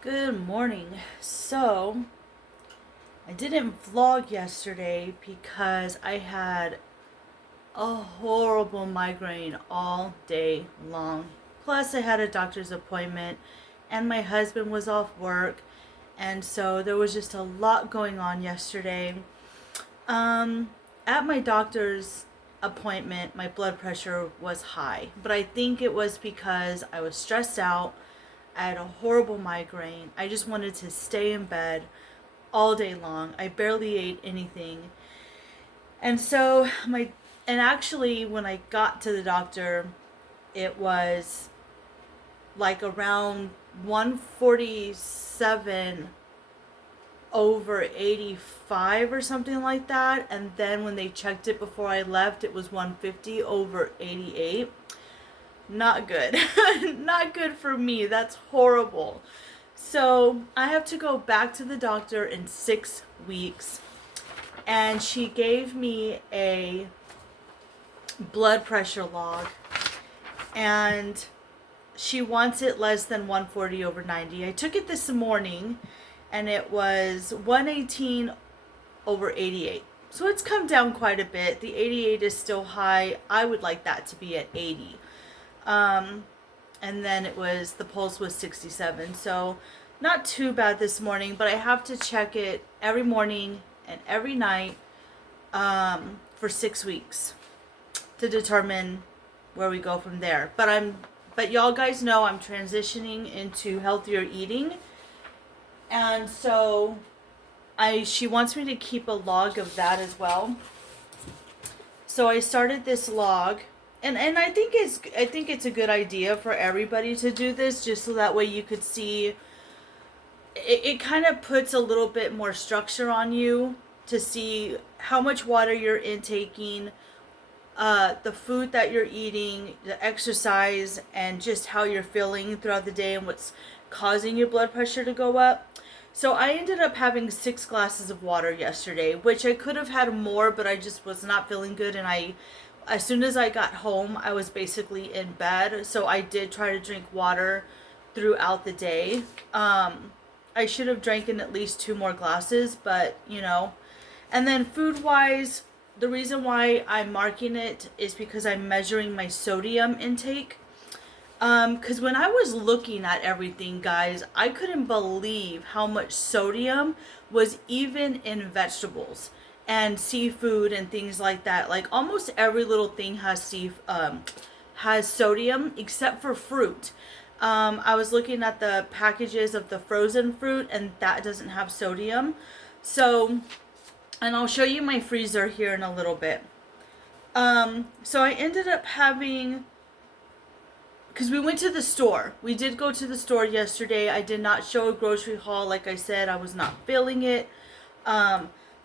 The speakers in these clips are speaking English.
Good morning. So, I didn't vlog yesterday because I had a horrible migraine all day long. Plus, I had a doctor's appointment and my husband was off work, and so there was just a lot going on yesterday. Um, at my doctor's appointment, my blood pressure was high, but I think it was because I was stressed out. I had a horrible migraine. I just wanted to stay in bed all day long. I barely ate anything. And so and actually when I got to the doctor, it was like around 147 over 85 or something like that, and then when they checked it before I left, it was 150 over 88. Not good. Not good for me. That's horrible. So I have to go back to the doctor in 6 weeks, and she gave me a blood pressure log, and she wants it less than 140 over 90. I took it this morning, and it was 118 over 88. So it's come down quite a bit. The 88 is still high. I would like that to be at 80. And then the pulse was 67. So not too bad this morning, but I have to check it every morning and every night for 6 weeks to determine where we go from there. But y'all guys know I'm transitioning into healthier eating, and so she wants me to keep a log of that as well. So I started this log, and I think it's a good idea for everybody to do this, just so that way you could see. It kind of puts a little bit more structure on you to see how much water you're intaking, the food that you're eating, the exercise, and just how you're feeling throughout the day and what's causing your blood pressure to go up. So I ended up having 6 glasses of water yesterday, which I could have had more, but I just was not feeling good, and as soon as I got home, I was basically in bed. So I did try to drink water throughout the day. I should have drank in at least 2 more glasses, but And then food wise, the reason why I'm marking it is because I'm measuring my sodium intake. Because when I was looking at everything, guys, I couldn't believe how much sodium was even in vegetables and seafood and things like that. Like almost every little thing has sodium except for fruit. I was looking at the packages of the frozen fruit, and that doesn't have sodium. So, and I'll show you my freezer here in a little bit. So I ended up having, because we went to the store. We did go to the store yesterday. I did not show a grocery haul. Like I said, I was not feeling it.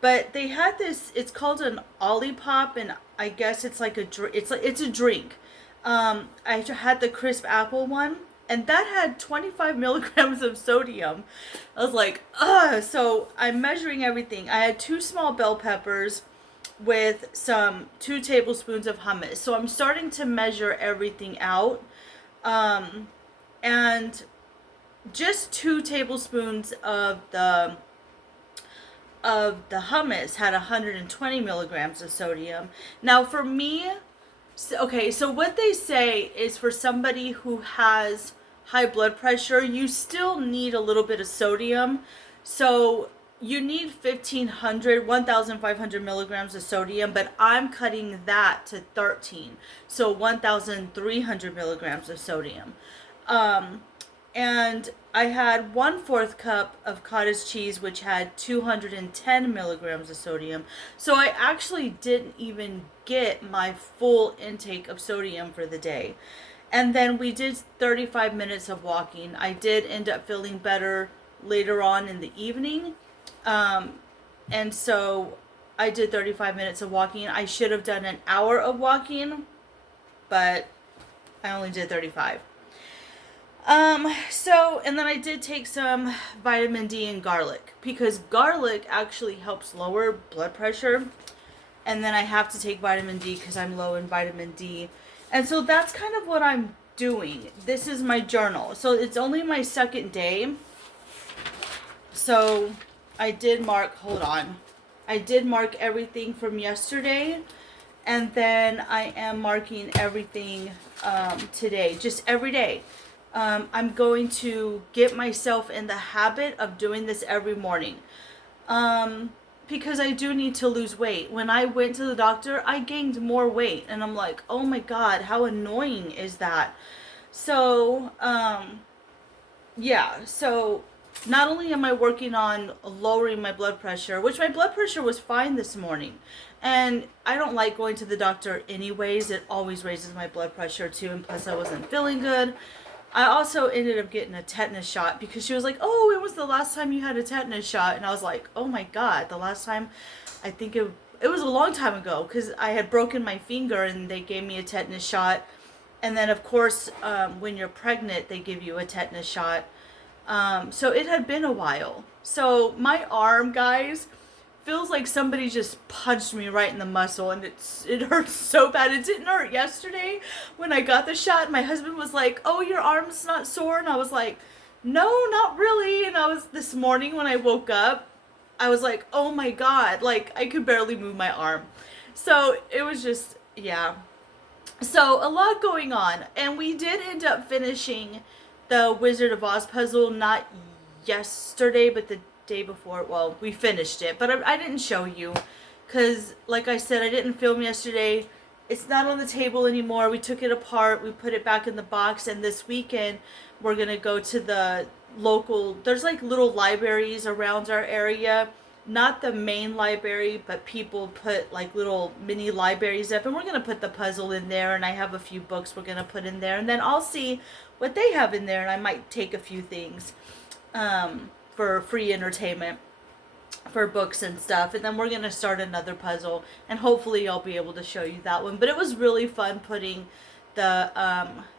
But they had this, it's called an Olipop, and I guess it's like it's a drink. I had the crisp apple one, and that had 25 milligrams of sodium. I was like, ugh. So I'm measuring everything. I had 2 small bell peppers with 2 tablespoons of hummus. So I'm starting to measure everything out. And just 2 tablespoons of the hummus had 120 milligrams of sodium. Now for me, okay, so what they say is for somebody who has high blood pressure, you still need a little bit of sodium. So you need 1,500 milligrams of sodium, but I'm cutting that to 13. So 1,300 milligrams of sodium. And I had 1/4 cup of cottage cheese, which had 210 milligrams of sodium. So I actually didn't even get my full intake of sodium for the day. And then we did 35 minutes of walking. I did end up feeling better later on in the evening. And so I did 35 minutes of walking. I should have done an hour of walking, but I only did 35. And then I did take some vitamin D and garlic, because garlic actually helps lower blood pressure. And then I have to take vitamin D because I'm low in vitamin D. And so that's kind of what I'm doing. This is my journal. So it's only my second day. So I did mark, hold on. I did mark everything from yesterday, and then I am marking everything today, just every day. I'm going to get myself in the habit of doing this every morning. Because I do need to lose weight. When I went to the doctor, I gained more weight, and I'm like, oh my God, how annoying is that? So, yeah, so not only am I working on lowering my blood pressure, which my blood pressure was fine this morning, and I don't like going to the doctor anyways. It always raises my blood pressure too, and plus I wasn't feeling good. I also ended up getting a tetanus shot because she was like, oh, when was the last time you had a tetanus shot? And I was like, oh my God, the last time, I think it was a long time ago, because I had broken my finger and they gave me a tetanus shot. And then, of course, when you're pregnant, they give you a tetanus shot. So it had been a while. So my arm, guys, feels like somebody just punched me right in the muscle, and it hurts so bad. It didn't hurt yesterday when I got the shot. My husband was like, oh, your arm's not sore? And I was like, no, not really. And I was, this morning when I woke up, I was like, oh my God, like I could barely move my arm. So it was just, yeah. So a lot going on, and we did end up finishing the Wizard of Oz puzzle, not yesterday, but the day before. Well, we finished it, but I didn't show you because, like I said, I didn't film yesterday. It's not on the table anymore. We took it apart, we put it back in the box, and this weekend we're gonna go to the local, there's like little libraries around our area, not the main library, but people put like little mini libraries up, and we're gonna put the puzzle in there, and I have a few books we're gonna put in there, and then I'll see what they have in there, and I might take a few things for free entertainment for books and stuff. And then we're gonna start another puzzle, and hopefully I'll be able to show you that one. But it was really fun putting the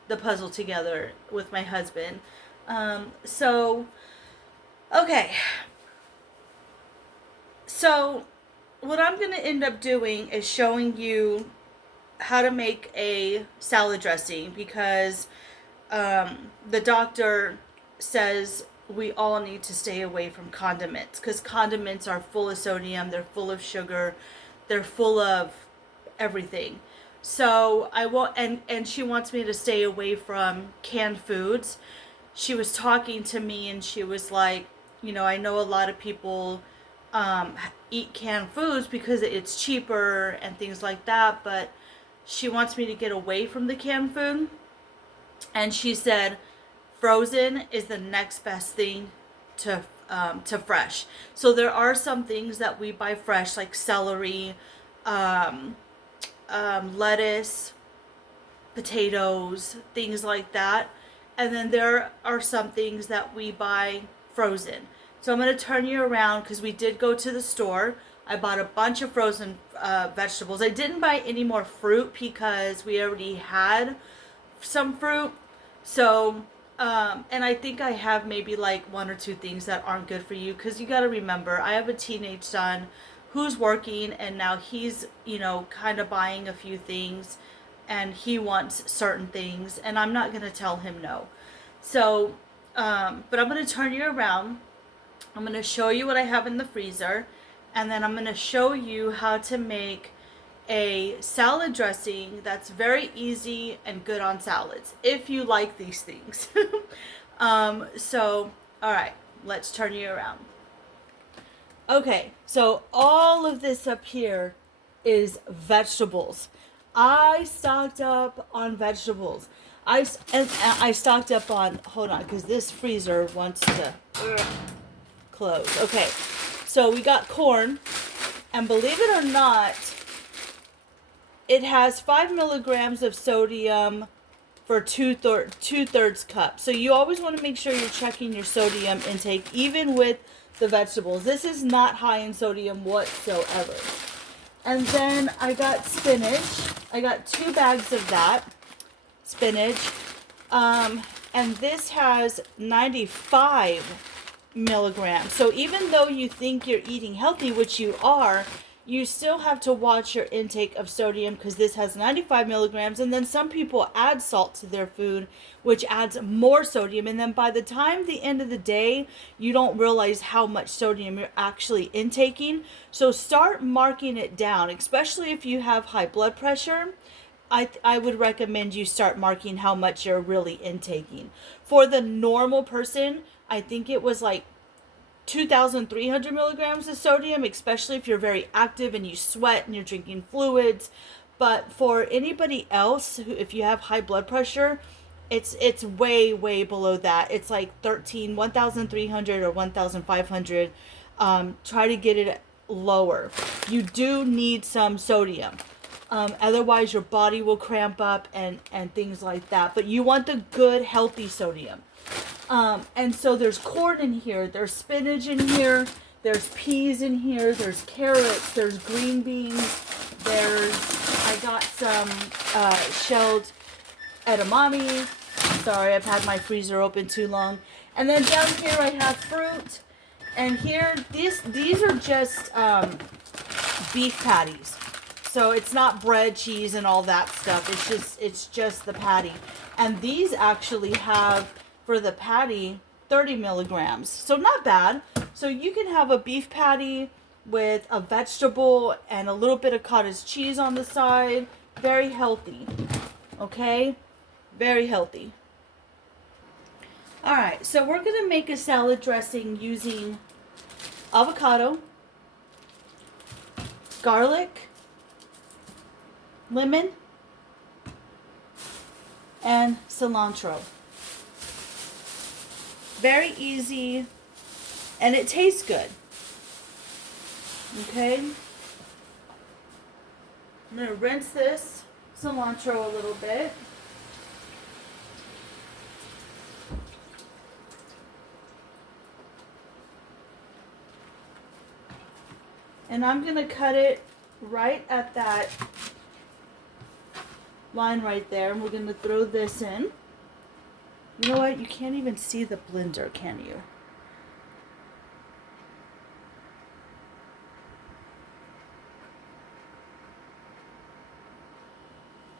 puzzle together with my husband. So okay, so what I'm gonna end up doing is showing you how to make a salad dressing, because the doctor says we all need to stay away from condiments, because condiments are full of sodium, they're full of sugar, they're full of everything. So I want, and she wants me to stay away from canned foods. She was talking to me and she was like, you know, I know a lot of people eat canned foods because it's cheaper and things like that, but she wants me to get away from the canned food. And she said frozen is the next best thing to fresh. So there are some things that we buy fresh, like celery, lettuce, potatoes, things like that. And then there are some things that we buy frozen. So I'm going to turn you around because we did go to the store. I bought a bunch of frozen vegetables. I didn't buy any more fruit because we already had some fruit. So, and I think I have maybe like one or two things that aren't good for you, because you got to remember, I have a teenage son who's working, and now he's, you know, kind of buying a few things, and he wants certain things, and I'm not going to tell him no. So, but I'm going to turn you around. I'm going to show you what I have in the freezer, and then I'm going to show you how to make a salad dressing that's very easy and good on salads, if you like these things. So, all right, let's turn you around. Okay, so all of this up here is vegetables. I stocked up on vegetables. I stocked up on, hold on, because this freezer wants to close. Okay, so we got corn, and believe it or not, it has 5 milligrams of sodium for two-thirds cup. So you always want to make sure you're checking your sodium intake, even with the vegetables. This is not high in sodium whatsoever. And then I got spinach. I got 2 bags of that spinach. And this has 95 milligrams. So even though you think you're eating healthy, which you are, you still have to watch your intake of sodium because this has 95 milligrams. And then some people add salt to their food, which adds more sodium. And then by the time the end of the day, you don't realize how much sodium you're actually intaking. So start marking it down, especially if you have high blood pressure. I would recommend you start marking how much you're really intaking. For the normal person, I think it was like 2,300 milligrams of sodium, especially if you're very active and you sweat and you're drinking fluids. But for anybody else, who, if you have high blood pressure, it's way below that. It's like 1,300 or 1,500. Try to get it lower. You do need some sodium. Otherwise, your body will cramp up and things like that. But you want the good, healthy sodium. And so there's corn in here, there's spinach in here, there's peas in here, there's carrots, there's green beans, I got some shelled edamame. Sorry, I've had my freezer open too long. And then down here I have fruit. And here, these are just beef patties. So it's not bread, cheese, and all that stuff. It's just the patty. And these actually have, for the patty, 30 milligrams. So not bad. So you can have a beef patty with a vegetable and a little bit of cottage cheese on the side. Very healthy. Okay? Very healthy. Alright, so we're going to make a salad dressing using avocado, garlic, lemon, and cilantro. Very easy, and it tastes good. Okay? I'm going to rinse this cilantro a little bit. And I'm going to cut it right at that line right there. And we're going to throw this in. You know what? You can't even see the blender, can you?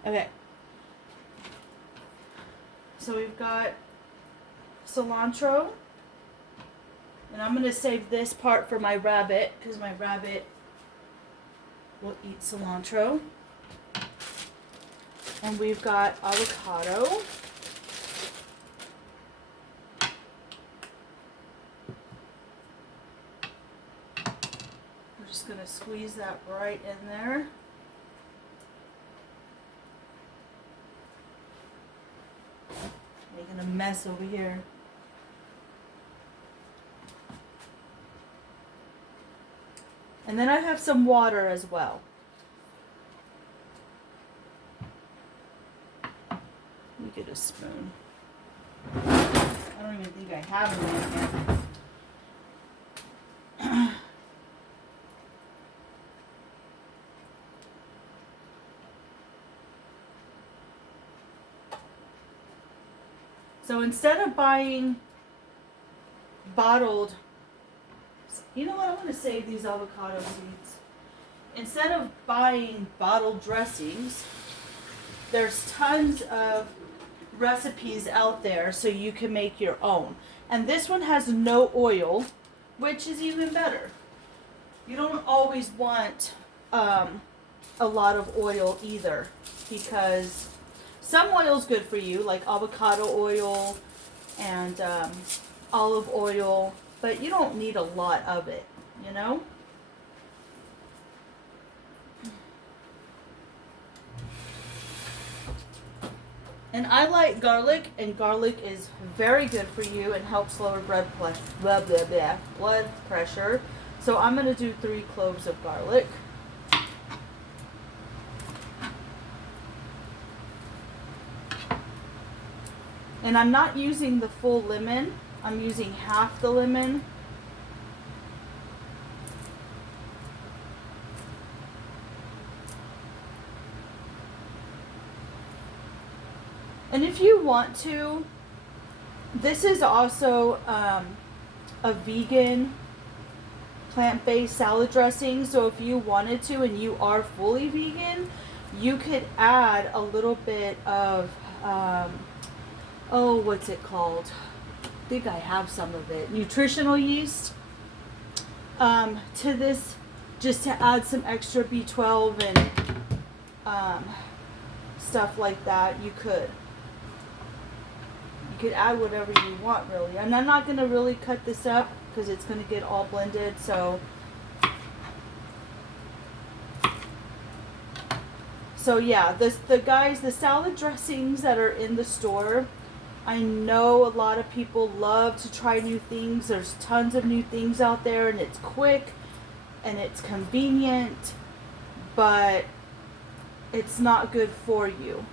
Okay. So we've got cilantro. And I'm going to save this part for my rabbit, because my rabbit will eat cilantro. And we've got avocado. We're just going to squeeze that right in there. Making a mess over here. And then I have some water as well. Let me get a spoon. I don't even think I have one yet. So instead of buying bottled, you know what, I'm going to save these avocado seeds. Instead of buying bottled dressings, there's tons of recipes out there so you can make your own. And this one has no oil, which is even better. You don't always want a lot of oil either, because some oil is good for you, like avocado oil and olive oil, but you don't need a lot of it, you know? And I like garlic, and garlic is very good for you and helps lower blood pressure. So I'm going to do 3 cloves of garlic. And I'm not using the full lemon. I'm using half the lemon. And if you want to, this is also a vegan plant-based salad dressing. So if you wanted to and you are fully vegan, you could add a little bit of, what's it called? I think I have some of it. Nutritional yeast to this, just to add some extra B12 and stuff like that. You could add whatever you want, really. And I'm not going to really cut this up because it's going to get all blended. So yeah, the salad dressings that are in the store, I know a lot of people love to try new things. There's tons of new things out there, and it's quick and it's convenient, but it's not good for you.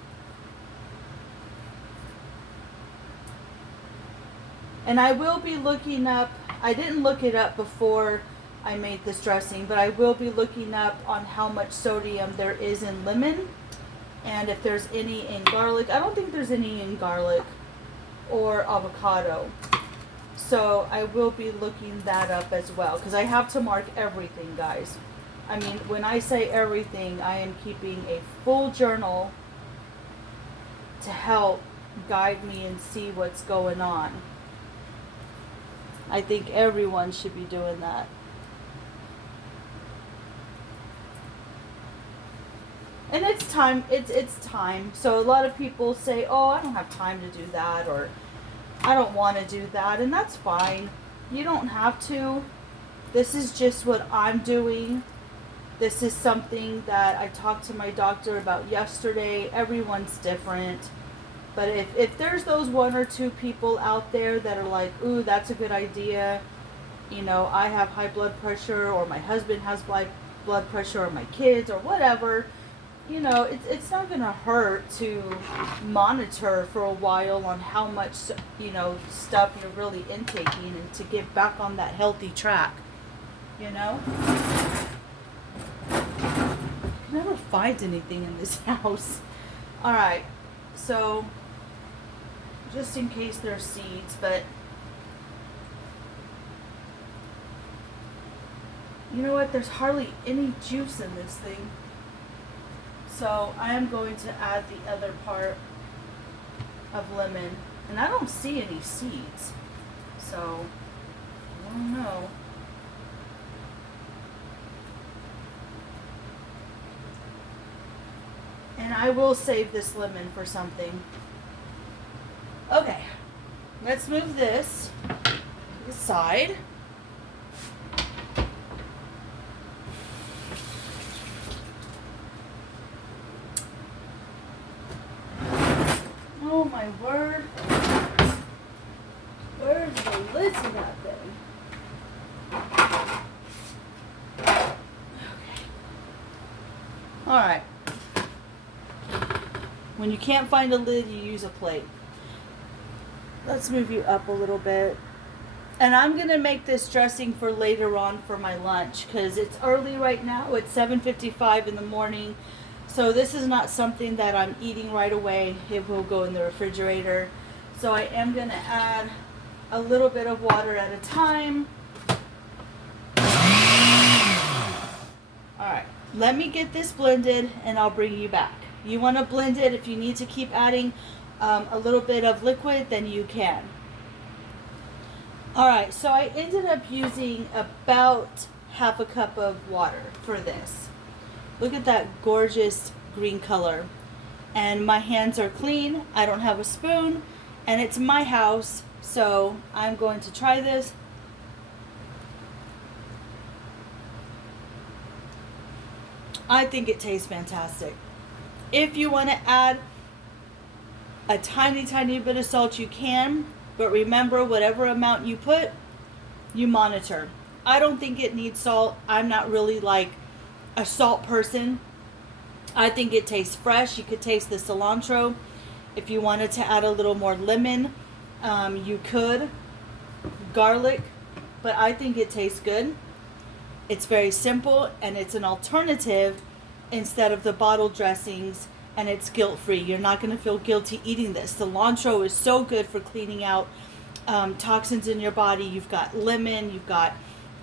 And I will be looking up, I didn't look it up before I made this dressing, but I will be looking up on how much sodium there is in lemon and if there's any in garlic. I don't think there's any in garlic or avocado. So I will be looking that up as well, because I have to mark everything, guys. I mean, when I say everything, I am keeping a full journal to help guide me and see what's going on. I think everyone should be doing that. And it's time, it's time. So a lot of people say, oh, I don't have time to do that, or I don't want to do that, and that's fine. You don't have to. This is just what I'm doing. This is something that I talked to my doctor about yesterday. Everyone's different. But if there's those one or two people out there that are like, ooh, that's a good idea. You know, I have high blood pressure, or my husband has blood pressure, or my kids, or whatever. You know, it's not going to hurt to monitor for a while on how much, you know, stuff you're really intaking, and to get back on that healthy track, you know? I never find anything in this house. All right, so just in case there's seeds, but you know what? There's hardly any juice in this thing. So I am going to add the other part of lemon, and I don't see any seeds, so I don't know. And I will save this lemon for something. Okay, let's move this to the side. Oh my word. Where's the lid to that thing? Okay. Alright. When you can't find a lid, you use a plate. Let's move you up a little bit. And I'm going to make this dressing for later on for my lunch, because it's early right now. It's 7:55 in the morning. So this is not something that I'm eating right away. It will go in the refrigerator. So I am going to add a little bit of water at a time. Alright, let me get this blended and I'll bring you back. You want to blend it. If you need to keep adding a little bit of liquid, then you can. Alright, so I ended up using about half a cup of water for this. Look at that gorgeous green color. And my hands are clean. I don't have a spoon. And it's my house. So I'm going to try this. I think it tastes fantastic. If you want to add a tiny, tiny bit of salt, you can. But remember, whatever amount you put, you monitor. I don't think it needs salt. I'm not really like a salt person. I think it tastes fresh. You could taste the cilantro. If you wanted to add a little more lemon, you could. Garlic, but I think it tastes good. It's very simple, and it's an alternative instead of the bottle dressings, and it's guilt-free. You're not going to feel guilty eating this. Cilantro is so good for cleaning out toxins in your body. You've got lemon, you've got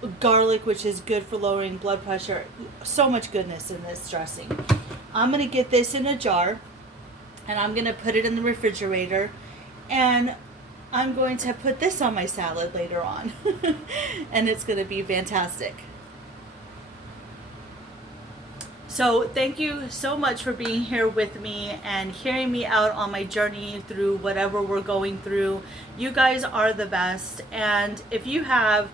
garlic, which is good for lowering blood pressure. So much goodness in this dressing. I'm going to get this in a jar and I'm going to put it in the refrigerator, and I'm going to put this on my salad later on. And it's going to be fantastic. So thank you so much for being here with me and hearing me out on my journey through whatever we're going through. You guys are the best. And if you have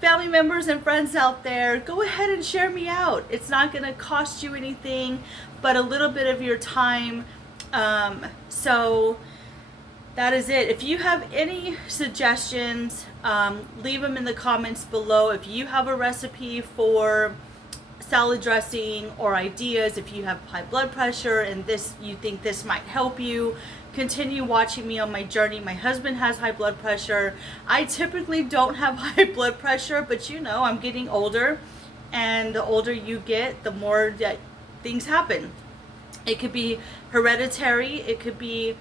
family members and friends out there, go ahead and share me out. It's not going to cost you anything but a little bit of your time. So that is it. If you have any suggestions, leave them in the comments below. If you have a recipe for salad dressing or ideas, if you have high blood pressure and this, you think this might help you, continue watching me on my journey. My husband has high blood pressure. I typically don't have high blood pressure, but you know, I'm getting older, and the older you get, the more that things happen. It could be hereditary, it could be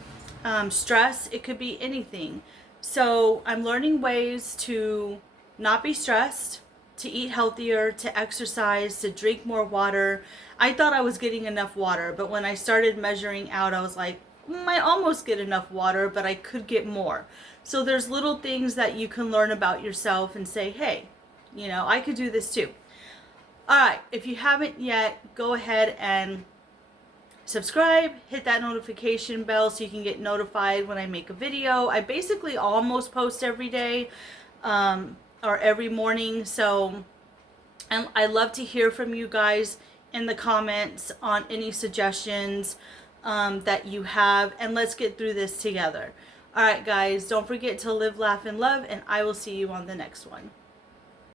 stress, it could be anything. So I'm learning ways to not be stressed, to eat healthier, to exercise, to drink more water. I thought I was getting enough water, but when I started measuring out, I was like, I almost get enough water, but I could get more. So there's little things that you can learn about yourself and say, hey, you know, I could do this too. All right, if you haven't yet, go ahead and subscribe, hit that notification bell so you can get notified when I make a video. I basically almost post every day, or every morning. So, and I love to hear from you guys in the comments on any suggestions that you have, and let's get through this together. All right, guys, don't forget to live, laugh, and love, and I will see you on the next one.